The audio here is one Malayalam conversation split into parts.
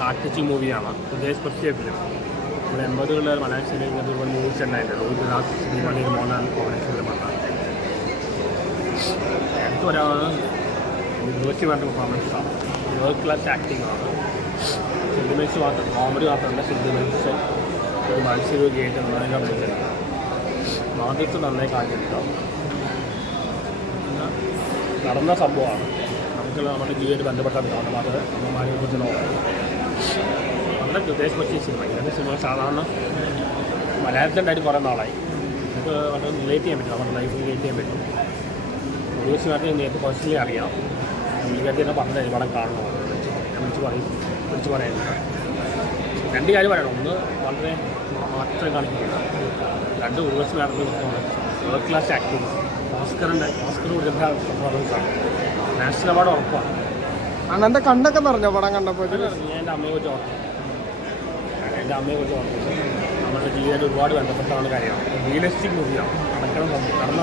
ഹാർട്ട് ടച്ചിങ് മൂവിയാണ്. ഹൃദയസ്പർശിയ ഫിലിം. നമ്മുടെ 80കളിൽ മലയാള സിനിമയിൽ ഒരുപാട് മൂവീസ് ഉണ്ടായിരുന്നു. രോഹിത് ശ്രീമണി മോഹൻലാൽ കോമ്പിനേഷൻ ഫിലിമാണ്. എടുത്തു വരാവുന്ന വേണ്ട പെർഫോമൻസാണ്. വേൾഡ് ക്ലാസ് ആക്ടിംഗ് ആണ്. സെൻറ്റിമെൻറ്റ്സ് മാത്രം, കോമഡി മാത്രമല്ല, സെൻറ്റിമെൻറ്റ്സ് ഒരു മത്സരയോഗ്യമായിട്ട് നന്നായി അഭിനയിച്ചിട്ടുണ്ട്. ആദ്യത്തെ നന്നായി കാണിച്ചിട്ടുണ്ടാവും. നടന്ന സംഭവമാണ്. നമുക്ക് നമ്മുടെ ജീവിതത്തിൽ ബന്ധപ്പെട്ട കാണുന്നത് അമ്മമാരെ കുറിച്ച് നോക്കാം. നമ്മുടെ ഹൃദയസ്പർശിയ സിനിമ. ഇങ്ങനത്തെ സിനിമ സാധാരണ മലയാളത്തിലുണ്ടായിട്ട് കുറേ നാളായി. നമുക്ക് വളരെ റിലേറ്റ് ചെയ്യാൻ പറ്റും. നമ്മുടെ ലൈഫ് റിലേറ്റ് ചെയ്യാൻ പറ്റും. ഒരു ദിവസമായിട്ട് എനിക്ക് പേഴ്സണലി അറിയാം. പുള്ളിക്കാരി തന്നെ പറഞ്ഞത് പടം കാണണോ ഞാൻ വിളിച്ച് പറയുന്നത്. രണ്ട് കാര്യം പറയണം. ഒന്ന് വളരെ മാത്രമേ കാണിക്കുന്നില്ല. രണ്ട് university world class acting. Oscar കൊടുക്കുന്ന പെർഫോമൻസാണ്. നാഷണൽ അവാർഡ് ഉറപ്പാണ്. അണ്ണൻ്റെ കണ്ടൊക്കെ നിറഞ്ഞോ പടം കണ്ടപ്പോൾ? ഞാൻ എൻ്റെ അമ്മയെ കുറിച്ച് ഓർക്കും. നമ്മുടെ ജീവിതത്തിൽ ഒരുപാട് ബന്ധപ്പെട്ടാണ് കാര്യമാണ്. റിയലിസ്റ്റിക് മൂവിയാണ്. നടന്ന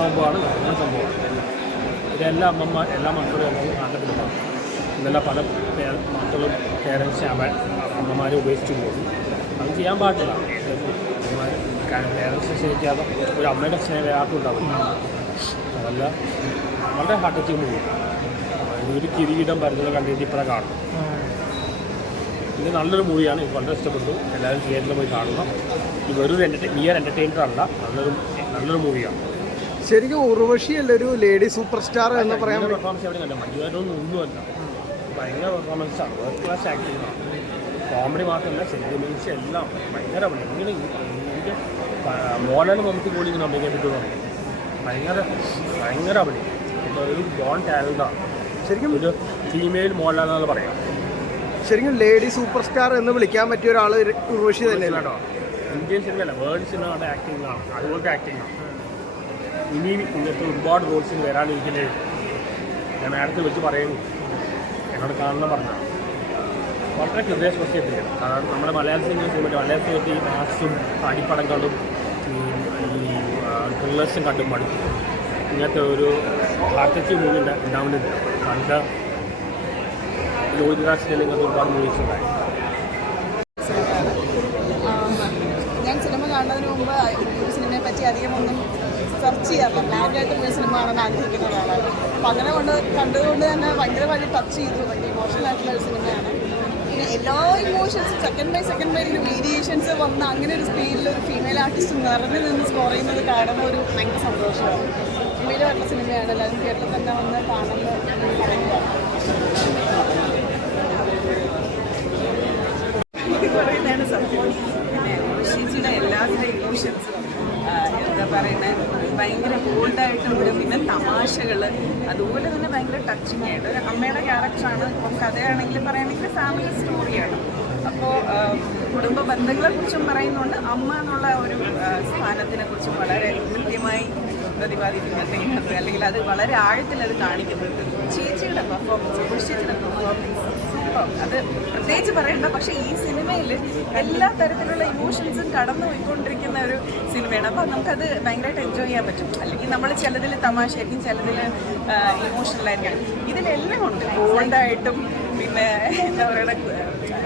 സംഭവമാണ്, നടന്ന സംഭവമാണ്. ഇതെല്ലാ എല്ലാ മക്കളും എല്ലാം കണ്ടിട്ടുണ്ടാകും. ഇതെല്ലാം പല മക്കളും പേരൻസ് അമ്മമാരെ ഉപേക്ഷിച്ച് പോകും. അത് ചെയ്യാൻ പാടില്ല. പേരൻസ് സ്നേഹിക്കാതെ ഒരു അമ്മയുടെ സ്നേഹം ആർക്കും ഉണ്ടാവില്ല. അതല്ല, വളരെ ഹാർട്ട് ടച്ചിങ് മൂവി. ഒരു കിരീടം പരുന്നത് കണ്ടിട്ട് ഇപ്പോഴാണ് കാണുന്നു. ഇത് നല്ലൊരു മൂവിയാണ്. എനിക്ക് വളരെ ഇഷ്ടപ്പെട്ടു. എല്ലാവരും തിയേറ്ററിൽ പോയി കാണണം. ഇത് വെറും മിയർ എൻ്റർടൈനർ അല്ല, നല്ലൊരു മൂവിയാണ്. ശരിക്കും ഉർവശിയല്ല ഒരു ലേഡി സൂപ്പർ സ്റ്റാർ എന്ന് പറയാൻ. പെർഫോമൻസ് എവിടെ കണ്ട മഞ്ജുവാരൊന്നും ഒന്നുമല്ല. ഭയങ്കര പെർഫോമൻസാണ്. വേൾഡ് ക്ലാസ് ആക്ടിങ്ങാണ്. കോമഡി മാത്രമല്ല, സെൻറ്റിമെൻറ്റ്സ് എല്ലാം ഭയങ്കര ഇങ്ങനെ എനിക്ക് മോഹൻലാൽ നമുക്ക് കൂടി ഇങ്ങനെ അഭിനയിക്കാൻ പറ്റുമെന്ന് പറയും. ഭയങ്കര അഭിനയം. ഒരു ബോൺ ടാലൻ്റാണ്. ശരിക്കും ഒരു ഫീമെയിൽ മോഹൻലാൽ എന്ന് പറയാം. ശരിക്കും ലേഡി സൂപ്പർ സ്റ്റാർ എന്ന് വിളിക്കാൻ പറ്റിയ ഒരാൾ ഉർവശി തന്നെയല്ല കേട്ടോ. ഇന്ത്യൻ സിനിമയല്ല, വേൾഡ് സിനിമയുടെ ആക്ടിങ്ങാണ്. അതുപോലത്തെ ആക്ടിങ്ങാണ്. ഇനി ഇങ്ങനത്തെ ഒരുപാട് റോൾസിന് വരാനിരിക്കുന്നേ. ഞാൻ നേരത്തെ വെച്ച് പറയുന്നു, എന്നോട് കാണണം പറഞ്ഞാൽ വളരെ ഹൃദയസ്പർശിയാണ്. കാരണം നമ്മുടെ മലയാള സിനിമയിൽ ഈ മാസും അടിപ്പടങ്ങളും ഈ ത്രില്ലേഴ്സും കണ്ടും മടുത്തു. ഇങ്ങനത്തെ ഒരു ഹാർട്ട് ടച്ചിങ് മൂവി ഉണ്ടാവുന്നില്ല. പണ്ട് രോഹിത് ഇങ്ങനത്തെ ഒരുപാട് മൂവീസ് ഉണ്ടായി. ഞാൻ സിനിമ കാണുന്നതിന് മുമ്പ് ഒരു സിനിമയെ പറ്റി അധികമൊന്നും സെർച്ച് ചെയ്യാറില്ല. ബ്ലാൻഡായിട്ട് പോയി സിനിമ കാണാൻ ആഗ്രഹിക്കുന്ന ഒരാളാണ്. അപ്പം അങ്ങനെ കണ്ടതുകൊണ്ട് തന്നെ ഭയങ്കരമായിട്ട് ടച്ച് ചെയ്തു. ഭയങ്കര ഇമോഷണൽ ആയിട്ടുള്ള ഒരു സിനിമയാണ്. പിന്നെ എല്ലാ ഇമോഷൻസും സെക്കൻഡ് ബൈ ഇങ്ങനെ വേരിയേഷൻസ് വന്ന് അങ്ങനെ ഒരു സ്പീഡിൽ ഒരു ഫീമെയിൽ ആർട്ടിസ്റ്റ് നിറഞ്ഞു നിന്ന് സ്കോർ ചെയ്യുന്നത് കാണുന്ന ഒരു ഭയങ്കര സന്തോഷമാണ്. ഇന്ത്യയിൽ വരുന്ന സിനിമയാണ്. എല്ലാവരും തിയേറ്ററിൽ തന്നെ വന്ന് കാണുന്നത് പറയുന്നതാണ് സത്യം. പിന്നെ ഋഷിജിയുടെ എല്ലാവിധ ഇമോഷൻസും എന്താ പറയുന്നത് ഭയങ്കര ബോൾഡായിട്ടുണ്ട്. പിന്നെ തമാശകൾ അതുപോലെ തന്നെ ഭയങ്കര ടച്ചിങ് ആയിട്ട് ഒരു അമ്മയുടെ ക്യാരക്ടറാണ്. ഇപ്പം കഥയാണെങ്കിൽ പറയുകയാണെങ്കിൽ ഫാമിലി സ്റ്റോറിയാണ്. അപ്പോൾ കുടുംബ ബന്ധങ്ങളെക്കുറിച്ചും പറയുന്നുണ്ട്. അമ്മ എന്നുള്ള ഒരു സ്ഥാനത്തിനെ കുറിച്ചും വളരെ കൃത്യമായി പ്രതിപാദിക്കുന്നുണ്ട് ഇതിനകത്ത്. അല്ലെങ്കിൽ അത് വളരെ ആഴത്തിൽ അത് കാണിക്കുന്നുണ്ട്. ചേച്ചിയുടെ പെർഫോമൻസ് സൂപ്പർ. അത് പ്രത്യേകിച്ച് പറയണ്ട. പക്ഷേ ഈ സിനിമയിൽ എല്ലാ തരത്തിലുള്ള ഇമോഷൻസും കടന്നു പോയിക്കൊണ്ടിരിക്കുന്ന ഒരു സിനിമയാണ്. അപ്പോൾ നമുക്കത് ഭയങ്കരമായിട്ട് എൻജോയ് ചെയ്യാൻ പറ്റും. അല്ലെങ്കിൽ നമ്മൾ ചിലതിൽ തമാശയായിരിക്കും, ചിലതിൽ ഇമോഷണലായിരിക്കും. ഇതിലെല്ലാം ഉണ്ട്. ബോൾഡായിട്ടും പിന്നെ എന്താ പറയുക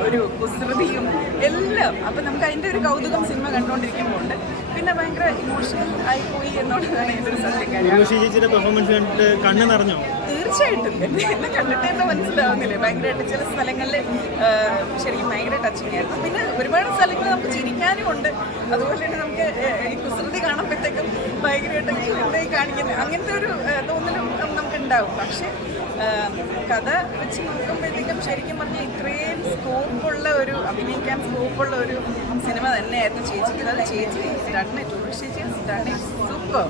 ഒരു കുസൃതിയും എല്ലാം. അപ്പം നമുക്ക് അതിൻ്റെ ഒരു കൗതുകം സിനിമ കണ്ടുകൊണ്ടിരിക്കുമ്പോൾ ഉണ്ട്. പിന്നെ ഭയങ്കര ഇമോഷണൽ ആയിപ്പോയി എന്നുള്ളതാണ് എൻ്റെ ഒരു സത്യം കാര്യം. പെർഫോമൻസ് കണ്ടിട്ട് കണ്ണ് നിറഞ്ഞോ? തീർച്ചയായിട്ടും. എന്നെ കണ്ടിട്ട് തന്നെ മനസ്സിലാവുന്നില്ലേ. ഭയങ്കരമായിട്ട് ചില സ്ഥലങ്ങളിൽ ശരിക്കും ഭയങ്കര ടച്ചിങ് ആയിരുന്നു. പിന്നെ ഒരുപാട് സ്ഥലങ്ങളിൽ നമുക്ക് ചിരിക്കാനും ഉണ്ട്. അതുപോലെ തന്നെ നമുക്ക് ഈ കുസൃതി കാണുമ്പോഴത്തേക്കും ഭയങ്കരമായിട്ട് എന്തായി കാണിക്കുന്നത് അങ്ങനത്തെ ഒരു തോന്നലും നമുക്ക് ഉണ്ടാവും. പക്ഷേ കഥ വെച്ച് നോക്കുമ്പോഴത്തേക്കും ശരിക്കും പറഞ്ഞാൽ ഇത്രയും അഭിനയിക്കാൻ സ്കോപ്പുള്ള ഒരു സിനിമ തന്നെയായിരുന്നു ചേച്ചിക്ക്. അത് ചേച്ചി ചേച്ചി സൂപ്പർ.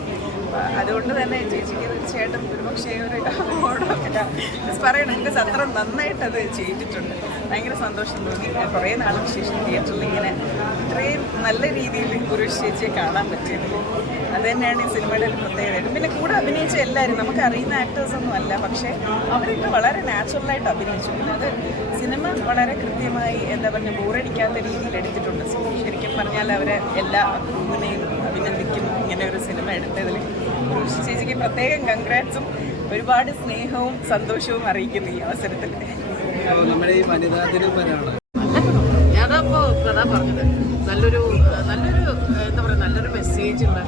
അതുകൊണ്ട് തന്നെ ചേച്ചിക്ക് തീർച്ചയായിട്ടും ഒരുപക്ഷേ ഒരു അവാർഡൊക്കെ പറയണം. എനിക്ക് അത്ര നന്നായിട്ട് അത് ചെയ്തിട്ടുണ്ട്. ഭയങ്കര സന്തോഷം തോന്നി. കുറേ നാൾക്ക് ശേഷം തിയേറ്ററിൽ ഇങ്ങനെ ഇത്രയും നല്ല രീതിയിൽ ഉർവശി ചേച്ചിയെ കാണാൻ പറ്റിയത്. അത് തന്നെയാണ് ഈ സിനിമയുടെ ഒരു പ്രത്യേകത. പിന്നെ കൂടെ അഭിനയിച്ച എല്ലാവരും നമുക്ക് അറിയുന്ന ആക്ടേഴ്സൊന്നും അല്ല. പക്ഷേ അവരൊക്കെ വളരെ നാച്ചുറലായിട്ട് അഭിനയിച്ചു. പിന്നെ അത് സിനിമ വളരെ കൃത്യമായി എന്താ പറയുക ബോറടിക്കാത്ത രീതിയിൽ എടുത്തിട്ടുണ്ട്. ശരിക്കും പറഞ്ഞാൽ അവരെ എല്ലാ ക്രൂവിനെയും അഭിനന്ദിക്കും ഇങ്ങനെ ഒരു സിനിമ എടുത്തതിൽ. ഉർവശി ചേച്ചിക്ക് പ്രത്യേകം കൺഗ്രാറ്റ്സും ഒരുപാട് സ്നേഹവും സന്തോഷവും അറിയിക്കുന്നു ഈ അവസരത്തിൽ. നമ്മുടെ ഈ വനിതാ ദിനം വരാണ്. നല്ല അതാ പറഞ്ഞത്. നല്ലൊരു എന്താ പറയുക, നല്ലൊരു മെസ്സേജുള്ള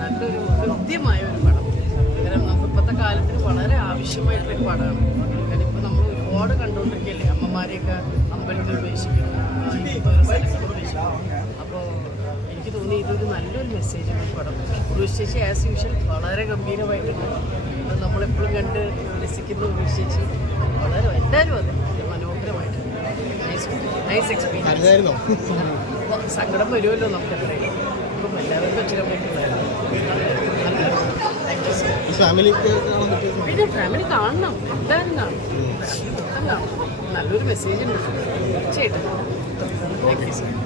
നല്ലൊരു ഹൃദ്യമായ ഒരു പടം. കാരണം നമുക്ക് ഇപ്പോഴത്തെ കാലത്തിന് വളരെ ആവശ്യമായിട്ടുള്ളൊരു പടമാണ്. കാരണം ഇപ്പോൾ നമ്മൾ ഒരുപാട് കണ്ടുകൊണ്ടിരിക്കുകയല്ലേ, അമ്മമാരെയൊക്കെ അമ്പലത്തിൽ ഉപേക്ഷിക്കുന്നു, ഇപ്പോൾ ഒരു സ്ഥലത്ത് ഉപേക്ഷിക്കുന്നു. അപ്പോൾ എനിക്ക് തോന്നി ഇതൊരു നല്ലൊരു മെസ്സേജുള്ള പടം. ഉർവശി ആസ് യൂഷ്വൽ വളരെ ഗംഭീരമായിട്ടുണ്ട്. അത് നമ്മളെപ്പോഴും കണ്ട് രസിക്കുന്ന ഉർവശി വളരെ എല്ലാവരും അതെ മനോഹരമായിട്ടുണ്ട്. Nice experience. സങ്കടം വരുമല്ലോ നമുക്കത്രയും. അപ്പം എല്ലാവർക്കും അച്ഛനും പിന്നെ ഫാമിലി കാണണം, എന്തായാലും കാണണം, മൊത്തം കാണണം. നല്ലൊരു മെസ്സേജ് ഉണ്ട് തീർച്ചയായിട്ടും. Thank you so much.